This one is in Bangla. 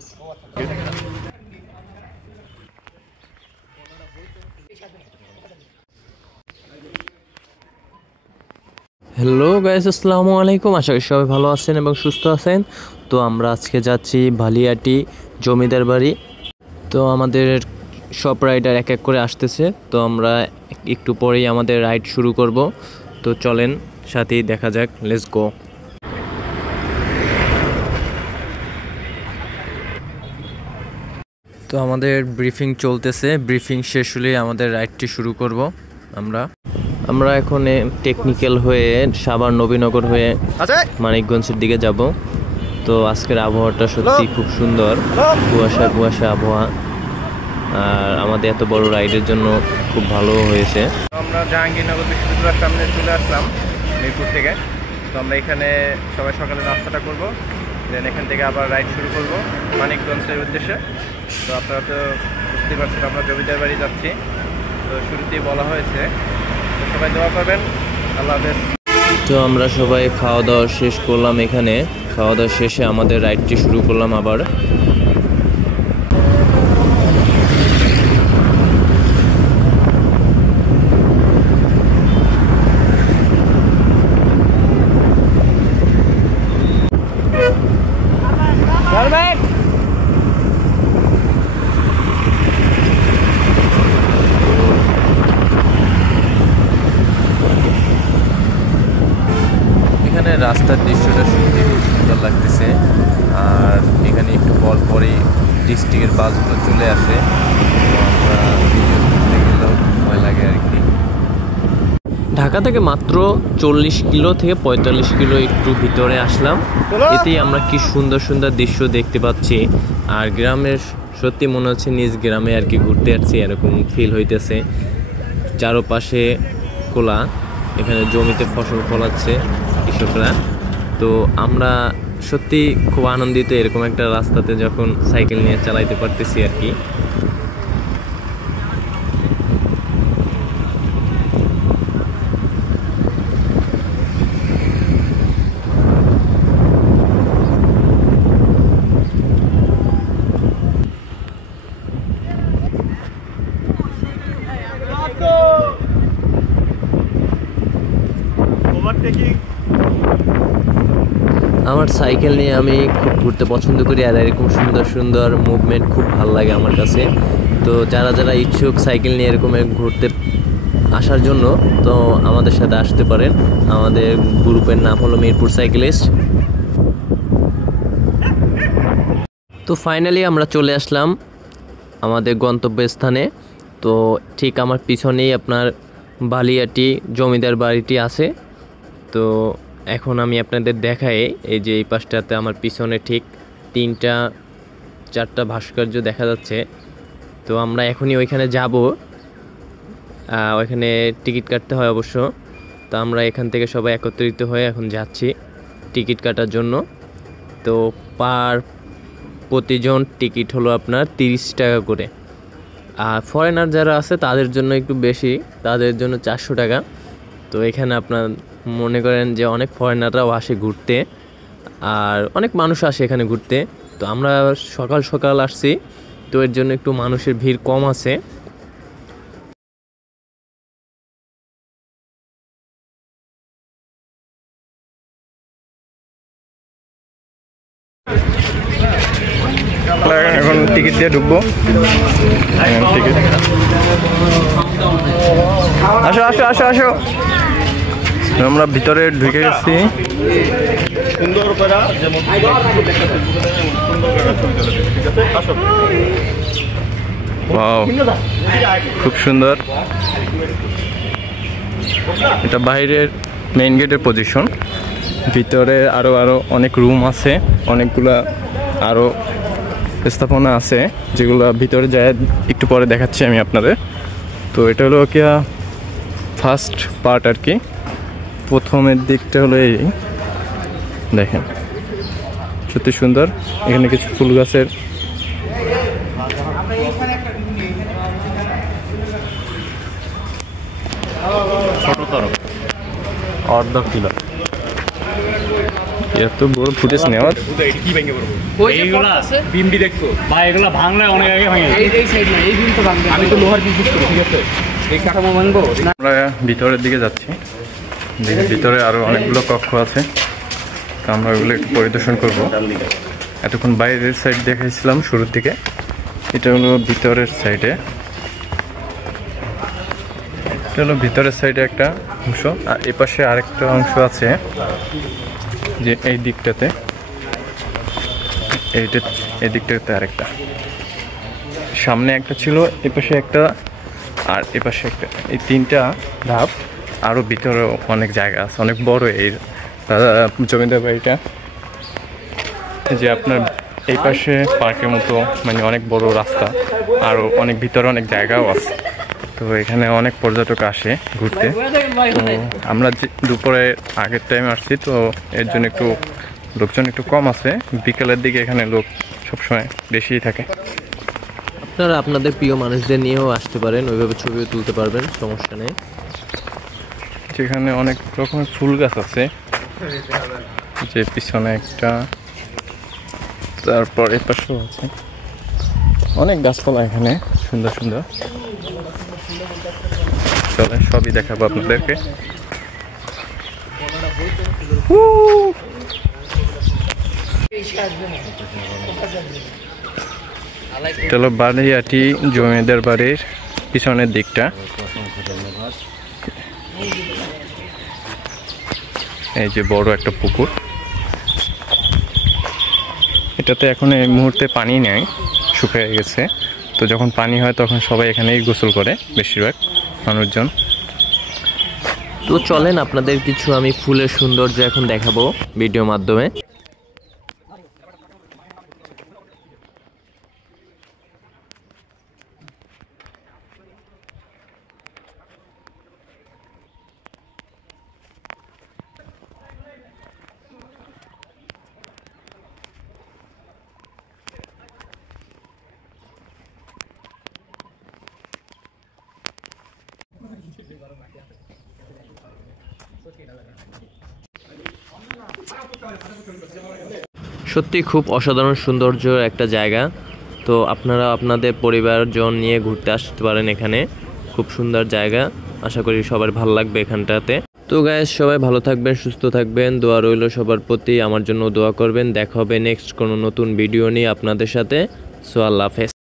হ্যালো গাইস, আসসালামু আলাইকুম। আশা করি সবাই ভালো আছেন এবং সুস্থ আছেন। তো আমরা আজকে যাচ্ছি ভালিয়াটি জমিদার বাড়ি। তো আমাদের সব রাইডার এক এক করে আসতেছে। তো আমরা একটু পরেই আমাদের রাইড শুরু করব। তো চলেন সাথেই দেখা যাক, লেটস গো। তো আমাদের ব্রিফিং চলতেছে, ব্রিফিং শেষ হলে আমাদের রাইডটি শুরু করব। আমরা এখন টেকনিক্যাল হয়ে সাভার নবীনগর হয়ে মানিকগঞ্জের দিকে যাব। তো আজকের আবহাওয়াটা সত্যি খুব সুন্দর, কুয়াশা কুয়াশা আবহাওয়া, আর আমাদের এত বড় রাইডের জন্য খুব ভালো হয়েছে। আমরা জাহাঙ্গীরনগর বিশ্ববিদ্যালয়ের সামনে চলে আসলাম মিরপুর থেকে। তো আমরা এখানে সবাই সকালে নাস্তাটা করব, দেন এখান থেকে আবার রাইড শুরু করব মানিকগঞ্জের উদ্দেশ্যে। তো আপনারা তো বুঝতেই পারছেন আমরা জমিদার বাড়ি যাচ্ছি। তো শুরুতেই বলা হয়েছে, তো সবাই দোয়া করবেন। আল্লাহ হাফেজ। তো আমরা সবাই খাওয়া দাওয়া শেষ করলাম। এখানে খাওয়া দাওয়া শেষে আমাদের রাইডটি শুরু করলাম আবার। এখানে রাস্তার দৃশ্যটা সত্যি খুব সুন্দর লাগতেছে। আর এখানে একটু পর পরই ডিস্ট্রিক্টের বাসগুলো চলে আসে। তো আমরা ভিডিও করতে গেলেও ভয় লাগে আর কি। ঢাকা থেকে মাত্র 40 কিলো থেকে 45 কিলো একটু ভিতরে আসলাম। এতেই আমরা কি সুন্দর সুন্দর দৃশ্য দেখতে পাচ্ছি। আর গ্রামের সত্যি মনে হচ্ছে নিজ গ্রামে আর কি ঘুরতে আসছি, এরকম ফিল হইতেছে। চারপাশে খোলা, এখানে জমিতে ফসল ফলাচ্ছে কৃষকরা। তো আমরা সত্যি খুব আনন্দিত এরকম একটা রাস্তাতে যখন সাইকেল নিয়ে চালাইতে পারতেছি আর কি। আমার সাইকেল নিয়ে আমি খুব ঘুরতে পছন্দ করি, আর এরকম সুন্দর সুন্দর মুভমেন্ট খুব ভালো লাগে আমার কাছে। তো যারা যারা ইচ্ছুক সাইকেল নিয়ে এরকম ঘুরতে আসার জন্য, তো আমাদের সাথে আসতে পারেন। আমাদের গ্রুপের নাম হলো মিরপুর সাইকেলিস্ট। তো ফাইনালি আমরা চলে আসলাম আমাদের গন্তব্যস্থানে। তো ঠিক আমার পিছনেই আপনার ভালিয়াটি জমিদার বাড়িটি আছে। তো এখন আমি আপনাদের দেখাই, এই যে এই পাশটাতে আমার পিছনে ঠিক 3-4টা ভাস্কর্য দেখা যাচ্ছে। তো আমরা এখনই ওইখানে যাব। ওইখানে টিকিট কাটতে হয় অবশ্য। তো আমরা এখান থেকে সবাই একত্রিত হয়ে এখন যাচ্ছি টিকিট কাটার জন্য। তো প্রতিজন টিকিট হলো আপনার 30 টাকা করে। আর ফরেনার যারা আছে তাদের জন্য একটু বেশি, তাদের জন্য 400 টাকা। তো এখানে আপনার মনে করেন যে অনেক ফরেনাররাও আসে ঘুরতে, আর অনেক মানুষ আসে এখানে ঘুরতে। তো আমরা সকাল সকাল আসছি, তো এর জন্য একটু মানুষের ভিড় কম আছে। এখন টিকিট দিয়ে ঢুকবো। টিকিট, আসো আসো আসো আসো। আমরা ভিতরে ঢুকে গেছি। খুব সুন্দর। এটা বাইরের মেইন গেটের পজিশন। ভিতরে আরো অনেক রুম আছে, অনেকগুলা আরো স্থাপনা আছে, যেগুলো ভিতরে যায় একটু পরে দেখাচ্ছি আমি আপনাদের। তো এটা হলো কি ফার্স্ট পার্ট আর কি। প্রথমের দিকটা হলো এই, দেখেন সত্যি সুন্দর। এখানে কিছু ফুল গাছের ছোটতর অর্ধ কিলো। এত বড় ফুটেজ নেওয়ার কি ভেঙে পড়বো এইগুলা বিমডি দেখছো ভাই এগুলা ভাঙলে অনেক আগে ভাঙে এই সাইড না এই বিম তো ভাঙবে আমি তো লোহার বিজনেস করি ঠিক আছে এই কাঠামো ভাঙবো আমরা ভিতরের দিকে যাচ্ছি, দেখি ভিতরে আরো অনেকগুলো কক্ষ আছে, তো আমরা ওগুলো একটু পরিদর্শন করব। এতক্ষণ বাইরের সাইড দেখাইছিলাম শুরুর দিকে, এটা হলো ভিতরের সাইডে, এটা হলো ভিতরের সাইডে একটা অংশ, আর এ পাশে আরেকটা অংশ আছে যে এই দিকটাতে, এই দিকটাতে আরেকটা, সামনে একটা ছিল, এ পাশে একটা আর এ পাশে একটা, এই তিনটা ধাপ। আরও ভিতরেও অনেক জায়গা আছে, অনেক বড় এই জমিদার বাড়িটা। যে আপনার এই পাশে পার্কের মতো মানে অনেক বড় রাস্তা, আরও অনেক ভিতরে অনেক জায়গাও আছে। তো এখানে অনেক পর্যটক আসে ঘুরতে। তো আমরা দুপুরে আগের টাইম আসছি, তো এর জন্য একটু লোকজন একটু কম আছে। বিকেলের দিকে এখানে লোক সবসময় বেশিই থাকে। আপনারা আপনাদের প্রিয় মানুষদের নিয়েও আসতে পারেন, ওইভাবে ছবিও তুলতে পারবেন, সমস্যা নেই। যেখানে অনেক রকমের ফুল গাছ আছে, যে পিছনে একটা, তারপর এর পাশেও আছে অনেক গাছপালা এখানে সুন্দর সুন্দর। চলে সবই দেখাবো আপনাদেরকে। এটা হলো বালিয়াটি জমিদার বাড়ির পিছনের দিকটা। এই যে বড় একটা পুকুর, এটাতে এখন এই মুহূর্তে পানি নেই, শুকিয়ে গেছে। তো যখন পানি হয় তখন সবাই এখানেই গোসল করে বেশিরভাগ মানুষজন। তো চলেন আপনাদের কিছু আমি ফুলের সৌন্দর্য এখন দেখাবো ভিডিওর মাধ্যমে। সত্যি খুব অসাধারণ সৌন্দর্য একটা জায়গা। তো আপনারা আপনাদের পরিবারজন নিয়ে ঘুরতে আসতে পারেন এখানে, খুব সুন্দর জায়গা। আশা করি সবার ভালো লাগবে এখানটাতে। তো গাইস, সবাই ভালো থাকবেন, সুস্থ থাকবেন, দোয়া রইল সবার প্রতি, আমার জন্য দোয়া করবেন। দেখা হবে নেক্সট কোনো নতুন ভিডিও নিয়ে আপনাদের সাথে। সো আল্লাহ হাফেজ।